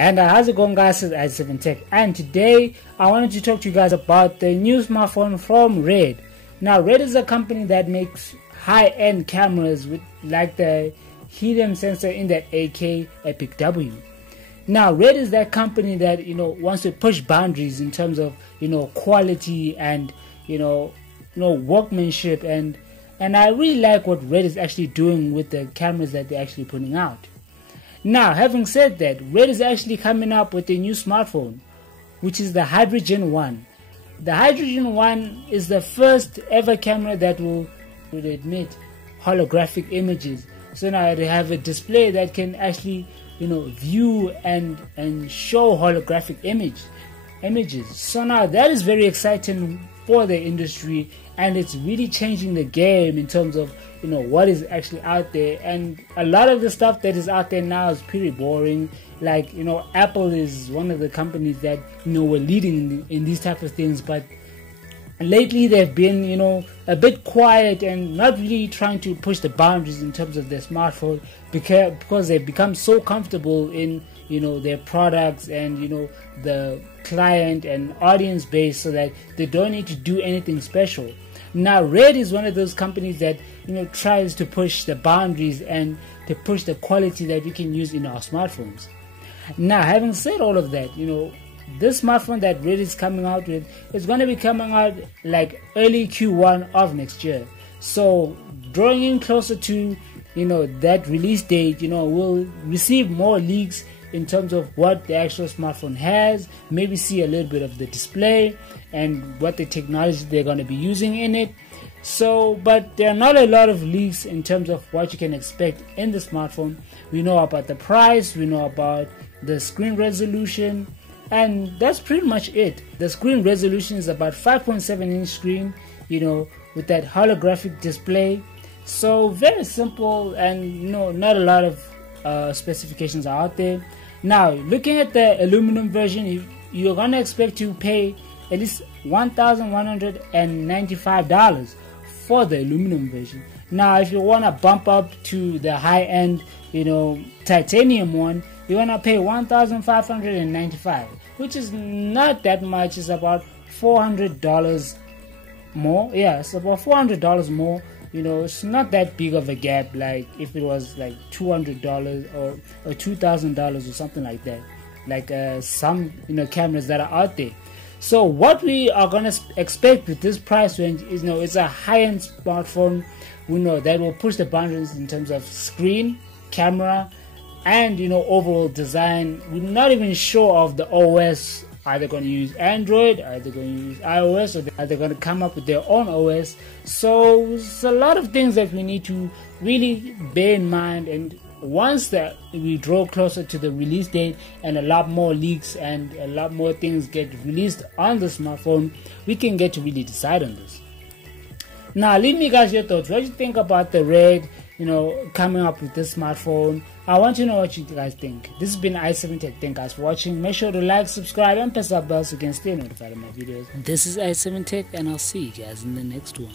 And how's it going, guys? It's i7 Tech, and today I wanted to talk to you guys about the new smartphone from Red. Now, Red is a company that makes high-end cameras with like the helium sensor in that AK Epic W. Now, Red is that company that wants to push boundaries in terms of quality and workmanship, and I really like what Red is actually doing with the cameras that they're actually putting out. Now, having said that, Red is actually coming up with a new smartphone, which is the Hydrogen 1. The Hydrogen 1 is the first ever camera that will admit holographic images. So now they have a display that can actually view and show holographic images. So now that is very exciting for the industry, and it's really changing the game in terms of what is actually out there. And a lot of the stuff that is out there now is pretty boring. Like Apple is one of the companies that were leading in these type of things, but lately they've been a bit quiet and not really trying to push the boundaries in terms of their smartphone, because they've become so comfortable in their products and the client and audience base, so that they don't need to do anything special. Now, Red is one of those companies that tries to push the boundaries and to push the quality that we can use in our smartphones. Now, having said all of that, this smartphone that Red is coming out with is going to be coming out like early Q1 of next year. So drawing in closer to that release date, we'll receive more leaks in terms of what the actual smartphone has, maybe see a little bit of the display and what the technology they're going to be using in it. So, but there are not a lot of leaks in terms of what you can expect in the smartphone. We know about the price, we know about the screen resolution, and that's pretty much it. The screen resolution is about 5.7-inch screen, with that holographic display. So very simple, and not a lot of specifications are out there. Now, looking at the aluminum version, you're gonna expect to pay at least $1,195 for the aluminum version. Now, if you wanna bump up to the high-end, titanium one, you're gonna pay $1,595, which is not that much. It's about $400 more. Yeah, it's about $400 more. It's not that big of a gap, like if it was like $200 or $2,000 or something like that, like some cameras that are out there. So what we are gonna expect with this price range is it's a high-end smartphone. We know that will push the boundaries in terms of screen, camera, and overall design. We're not even sure of the OS. Are they going to use Android? Are they going to use iOS? Or are they going to come up with their own OS? So it's a lot of things that we need to really bear in mind. And once that we draw closer to the release date and a lot more leaks and a lot more things get released on the smartphone, we can get to really decide on this. Now, leave me guys your thoughts. What do you think about the Red coming up with this smartphone? I want to know what you guys think. This has been i7 Tech. Thank you guys for watching. Make sure to like, subscribe, and press that bell so you can stay notified of my videos. This is i7 Tech, and I'll see you guys in the next one.